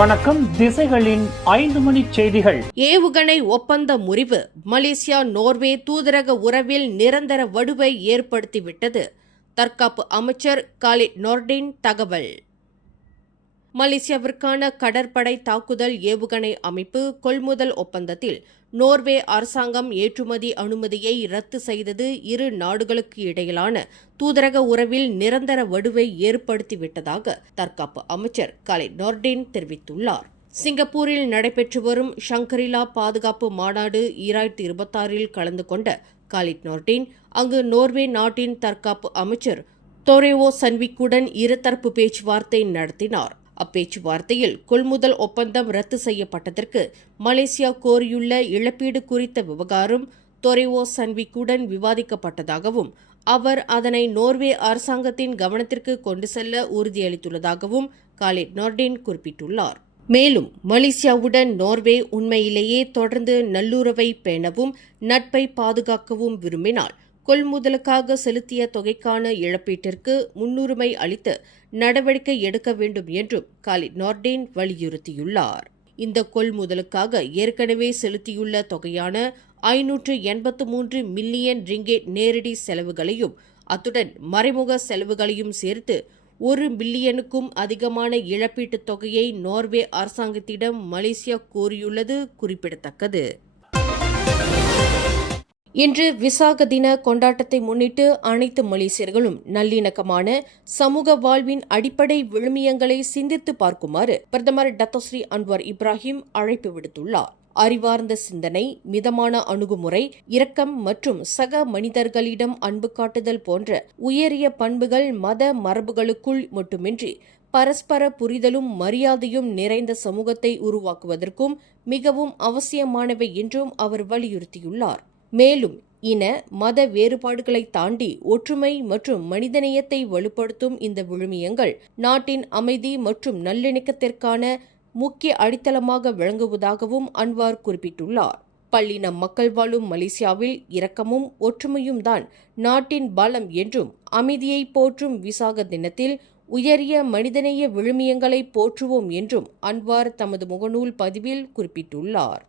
வணக்கம். திசைகளின் 5 மணி செய்திகள். ஏவுகணை ஒப்பந்த முறிவு மலேசியா நோர்வே தூதரக உறவில் நிரந்தர வடுவை ஏற்படுத்திவிட்டது. தற்காப்பு அமைச்சர் காலிட் நோர்டின் தகவல். மலேசியாவிற்கான கடற்படை தாக்குதல் ஏவுகணை அமைப்பு கொள்முதல் ஒப்பந்தத்தில் நோர்வே அரசாங்கம் ஏற்றுமதி அனுமதியை ரத்து செய்தது இரு நாடுகளுக்கு இடையிலான தூதரக உறவில் நிரந்தர வடுவை ஏற்படுத்திவிட்டதாக தற்காப்பு அமைச்சர் காலிட் நோர்டின் தெரிவித்துள்ளார். சிங்கப்பூரில் நடைபெற்று வரும் ஷங்கரிலா பாதுகாப்பு மாநாடு 2026 கலந்து கொண்ட காலிட் நோர்டின் அங்கு நோர்வே நாட்டின் தற்காப்பு அமைச்சர் தோரேவோ சன்விக்குடன் இருதரப்பு பேச்சுவார்த்தை நடத்தினார். அப்பேச்சுவார்த்தையில் கொள்முதல் ஒப்பந்தம் ரத்து செய்யப்பட்டதற்கு மலேசியா கோரியுள்ள இழப்பீடு குறித்த விவகாரம் தோரேவோ சன்விக்குடன் விவாதிக்கப்பட்டதாகவும் அவர் அதனை நோர்வே அரசாங்கத்தின் கவனத்திற்கு கொண்டு செல்ல உறுதியளித்துள்ளதாகவும் காலிட் நோர்டின் குறிப்பிட்டுள்ளார். மேலும் மலேசியாவுடன் நோர்வே உண்மையிலேயே தொடர்ந்து நல்லுறவை பேணவும் நட்பை பாதுகாக்கவும் விரும்பினால் கொள்முதலுக்காக செலுத்திய தொகைக்கான இழப்பீட்டிற்கு முன்னுரிமை அளித்து நடவடிக்கை எடுக்க வேண்டும் என்றும் காலிட் நோர்டின் வலியுறுத்தியுள்ளார். இந்த கொள்முதலுக்காக ஏற்கனவே செலுத்தியுள்ள தொகையான 583 மில்லியன் ரிங்கெட் நேரடி செலவுகளையும் அத்துடன் மறைமுக செலவுகளையும் சேர்த்து 1 பில்லியனுக்கும் அதிகமான இழப்பீட்டுத் தொகையை நோர்வே அரசாங்கத்திடம் மலேசியா கோரியுள்ளது குறிப்பிடத்தக்கது. இன்று விசாக தின கொண்டாட்டத்தை முன்னிட்டு அனைத்து மலேசியர்களும் நல்லிணக்கமான சமூக வாழ்வின் அடிப்படை விழுமியங்களை சிந்தித்து பார்க்குமாறு பிரதமர் டத்தோஸ்ரீ அன்வார் இப்ராஹிம் அழைப்பு விடுத்துள்ளார். அறிவார்ந்த சிந்தனை, மிதமான அணுகுமுறை, இரக்கம் மற்றும் சக மனிதர்களிடம் அன்பு காட்டுதல் போன்ற உயரிய பண்புகள் மத மரபுகளுக்குள் மட்டுமின்றி பரஸ்பர புரிதலும் மரியாதையும் நிறைந்த சமூகத்தை உருவாக்குவதற்கும் மிகவும் அவசியமானவை என்றும் அவர் வலியுறுத்தியுள்ளார். மேலும் இன மத வேறுபாடுகளை தாண்டி ஒற்றுமை மற்றும் மனிதநேயத்தை வலுப்படுத்தும் இந்த விழுமியங்கள் நாட்டின் அமைதி மற்றும் நல்லிணக்கத்திற்கான முக்கிய அடித்தளமாக விளங்குவதாகவும் அன்வார் குறிப்பிட்டுள்ளார். பல்லின மக்கள் வாழும் மலேசியாவில் இரக்கமும் ஒற்றுமையும் தான் நாட்டின் பலம் என்றும் அமைதியை போற்றும் விசாக தினத்தில் உயரிய மனிதநேய விழுமியங்களை போற்றுவோம் என்றும் அன்வார் தமது முகநூல் பதிவில் குறிப்பிட்டுள்ளார்.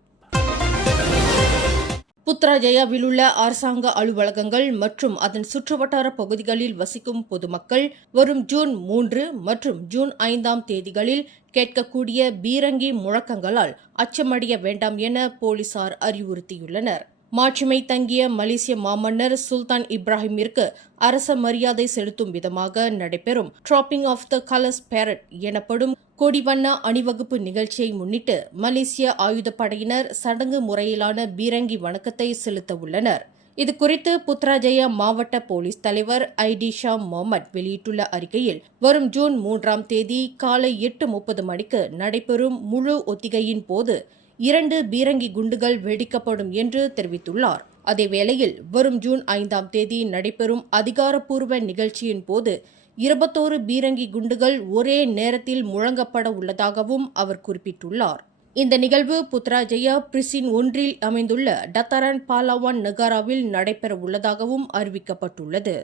புத்ராஜயாவில் உள்ள அரசாங்க அலுவலகங்கள் மற்றும் அதன் சுற்றுவட்டார பகுதிகளில் வசிக்கும் பொதுமக்கள் வரும் ஜூன் 3 மற்றும் ஜூன் 5 தேதிகளில் கேட்கக்கூடிய பீரங்கி முழக்கங்களால் அச்சமடைய வேண்டாம் என போலீசார் அறிவுறுத்தியுள்ளனர். மாட்சிமை தங்கிய மலேசிய மாமன்னர் சுல்தான் இப்ராஹிமிற்கு அரச மரியாதை செலுத்தும் விதமாக நடைபெறும் trooping of the colours parade எனப்படும் கொடிவண்ண அணிவகுப்பு நிகழ்ச்சியை முன்னிட்டு மலேசிய ஆயுதப்படையினர் சடங்கு முறையிலான பீரங்கி வணக்கத்தை செலுத்த உள்ளனர். இதுகுறித்து புத்ராஜயா மாவட்ட போலீஸ் தலைவர் ஐடி ஷா முகமது வெளியிட்டுள்ள அறிக்கையில் வரும் ஜூன் 3 தேதி காலை 8:30 மணிக்கு நடைபெறும் முழு ஒத்திகையின் போது 2 பீரங்கி குண்டுகள் வெடிக்கப்படும் என்று தெரிவித்துள்ளார். அதேவேளையில் வரும் ஜூன் 5 தேதி நடைபெறும் அதிகாரப்பூர்வ நிகழ்ச்சியின் போது 21 பீரங்கி குண்டுகள் ஒரே நேரத்தில் முழங்கப்பட உள்ளதாகவும் அவர் குறிப்பிட்டுள்ளார். இந்த நிகழ்வு புத்ராஜயா பிரிசின் 1 அமைந்துள்ள டத்தரான் பாலாவான் நகாராவில் நடைபெற உள்ளதாகவும் அறிவிக்கப்பட்டுள்ளது.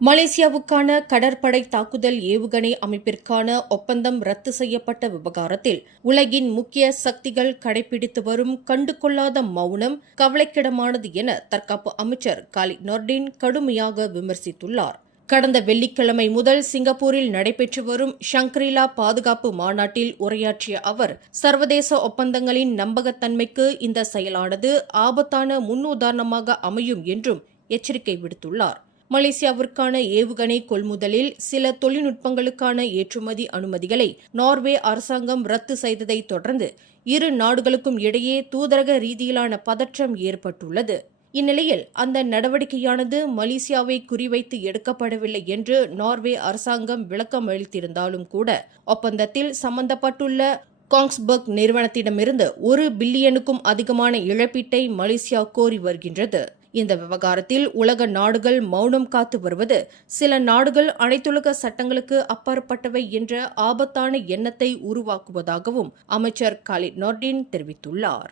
மலேசியாவுக்கான கடற்படை தாக்குதல் ஏவுகணை அமைப்பிற்கான ஒப்பந்தம் ரத்து செய்யப்பட்ட விவகாரத்தில் உலகின் முக்கிய சக்திகள் கடைபிடித்து வரும் கண்டுகொள்ளாத மௌனம் கவலைக்கிடமானது என தற்காப்பு அமைச்சர் காலிட் நோர்டின் கடுமையாக விமர்சித்துள்ளார். கடந்த வெள்ளிக்கிழமை முதல் சிங்கப்பூரில் நடைபெற்று வரும் ஷங்கரிலா பாதுகாப்பு மாநாட்டில் உரையாற்றிய அவர் சர்வதேச ஒப்பந்தங்களின் நம்பகத்தன்மைக்கு இந்த செயலானது ஆபத்தான முன்னுதாரணமாக அமையும் என்றும் எச்சரிக்கை விடுத்துள்ளார். மலேசியாவிற்கான ஏவுகணை கொள்முதலில் சில தொழில்நுட்பங்களுக்கான ஏற்றுமதி அனுமதிகளை நார்வே அரசாங்கம் ரத்து செய்ததை தொடர்ந்து இரு நாடுகளுக்கும் இடையே தூதரக ரீதியிலான பதற்றம் ஏற்பட்டுள்ளது. இந்நிலையில் அந்த நடவடிக்கையானது மலேசியாவை குறிவைத்து எடுக்கப்படவில்லை என்று நார்வே அரசாங்கம் விளக்கம் அளித்திருந்தாலும் கூட ஒப்பந்தத்தில் சம்பந்தப்பட்டுள்ள காங்ஸ்பர்க் நிறுவனத்திடமிருந்து 1 பில்லியனுக்கும் அதிகமான இழப்பீட்டை மலேசியா கோரி வருகின்றது. இந்த விவகாரத்தில் உலக நாடுகள் மௌனம் காத்து வருவது சில நாடுகள் அனைத்துலக சட்டங்களுக்கு அப்பாற்பட்டவை என்ற ஆபத்தான எண்ணத்தை உருவாக்குவதாகவும் அமைச்சர் காலிட் நோர்டின் தெரிவித்துள்ளார்.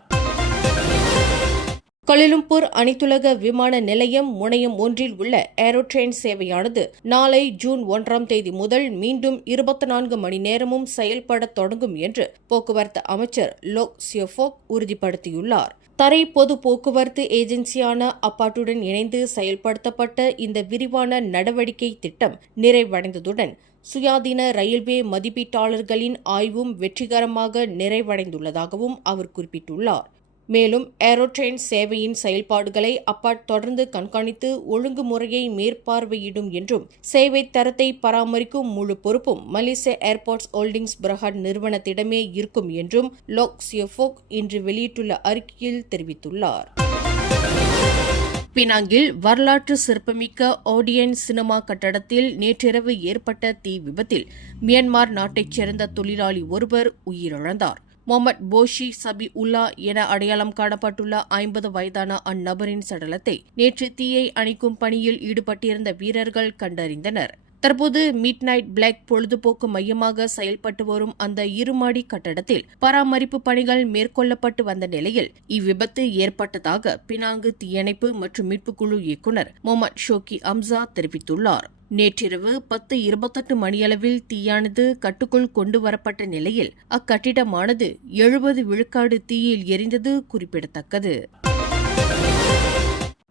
கோலாலம்பூர் அனைத்துலக விமான நிலையம் முனையம் ஒன்றில் உள்ள ஏரோட்ரெயின் சேவையானது நாளை ஜூன் 1ஆம் தேதி முதல் மீண்டும் 24 மணி நேரமும் செயல்பட தொடங்கும் என்று போக்குவரத்து அமைச்சர் லோக் சியோஃபோக் உறுதிப்படுத்தியுள்ளார். தரை பொது போக்குவரத்து ஏஜென்சியான அப்பாட்டுடன் இணைந்து செயல்படுத்தப்பட்ட இந்த விரிவான நடவடிக்கை திட்டம் நிறைவடைந்ததுடன் சுயாதீன ரயில்வே மதிப்பீட்டாளர்களின் ஆய்வும் வெற்றிகரமாக நிறைவடைந்துள்ளதாகவும் அவர் குறிப்பிட்டுள்ளார். மேலும் ஏரோட்ரெயின் சேவையின் செயல்பாடுகளை அப்பாட் தொடர்ந்து கண்காணித்து ஒழுங்குமுறையை மேற்பார்வையிடும் என்றும் சேவை தரத்தை பராமரிக்கும் முழு பொறுப்பும் மலேசிய ஏர்போர்ட்ஸ் ஹோல்டிங்ஸ் பிரஹாட் நிறுவனத்திடமே இருக்கும் என்றும் லோக் சியோஃபோக் இன்று வெளியிட்டுள்ள அறிக்கையில் தெரிவித்துள்ளார். பினாங்கில் வரலாற்று சிறப்புமிக்க ஓடியன் சினிமா கட்டடத்தில் நேற்றிரவு ஏற்பட்ட தீ விபத்தில் மியான்மர் நாட்டைச் சேர்ந்த தொழிலாளி ஒருவர் உயிரிழந்தார். முகமது போஷி சபி உல்லா என அடையாளம் காணப்பட்டுள்ள 50 வயதான அந்நபரின் சடலத்தை நேற்று தீயை அணைக்கும் பணியில் ஈடுபட்டிருந்த வீரர்கள் கண்டறிந்தனர். தற்போது மிட் நைட் பிளாக் பொழுதுபோக்கு மையமாக செயல்பட்டு வரும் அந்த இருமாடி கட்டடத்தில் பராமரிப்பு பணிகள் மேற்கொள்ளப்பட்டு வந்த நிலையில் இவ்விபத்து ஏற்பட்டதாக பினாங்கு தீயணைப்பு மற்றும் மீட்புக் குழு இயக்குநர் முகமது ஷோக்கி அம்சா தெரிவித்துள்ளார். நேற்றிரவு 10:28 மணியளவில் தீயானது கட்டுக்குள் கொண்டு வரப்பட்ட நிலையில் அக்கட்டிடமானது 70 விழுக்காடு தீயில் எரிந்தது குறிப்பிடத்தக்கது.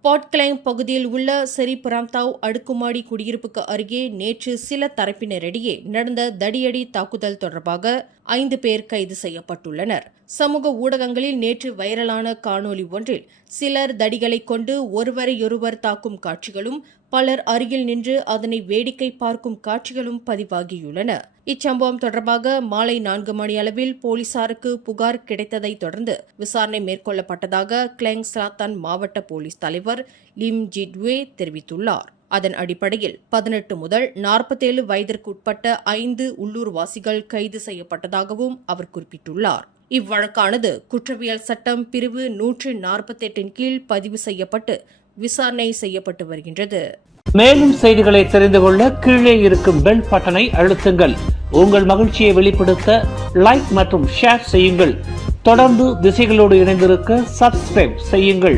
போர்ட் கிளைங் பகுதியில் உள்ள செரி பிராந்தாவ் அடுக்குமாடி குடியிருப்புக்கு அருகே நேற்று சில தரப்பினரிடையே நடந்த தடியடி தாக்குதல் தொடர்பாக 5 பேர் கைது செய்யப்பட்டுள்ளனர். சமூக ஊடகங்களில் நேற்று வைரலான காணொலி ஒன்றில் சிலர் தடிகளைக் கொண்டு ஒருவரையொருவர் தாக்கும் காட்சிகளும் பலர் அருகில் நின்று அதனை வேடிக்கை பார்க்கும் காட்சிகளும் பதிவாகியுள்ளன. இச்சம்பவம் தொடர்பாக மாலை 4 மணியளவில் போலீசாருக்கு புகார் கிடைத்ததைத் தொடர்ந்து விசாரணை மேற்கொள்ளப்பட்டதாக கிளெங் ஸ்லாத்தான் மாவட்ட போலீஸ் தலைவர் லிம் ஜிட்வே தெரிவித்துள்ளார். அதன் அடிப்படையில் 18 முதல் 47 வயதிற்குட்பட்ட 5 உள்ளூர்வாசிகள் கைது செய்யப்பட்டதாகவும் அவர் குறிப்பிட்டுள்ளார். இவ்வழக்கானது குற்றவியல் சட்டம் பிரிவு 148 கீழ் பதிவு செய்யப்பட்டு விசாரணை செய்யப்பட்டு வருகின்றது. மேலும் செய்திகளை தெரிந்து கொள்ள கீழே இருக்கும் பெல் பட்டனை அழுத்துங்கள். உங்கள் மகிழ்ச்சியை வெளிப்படுத்த லைக் மற்றும் ஷேர் செய்யுங்கள். தொடர்ந்து திசைகளோடு இணைந்திருக்க சப்ஸ்கிரைப் செய்யுங்கள்.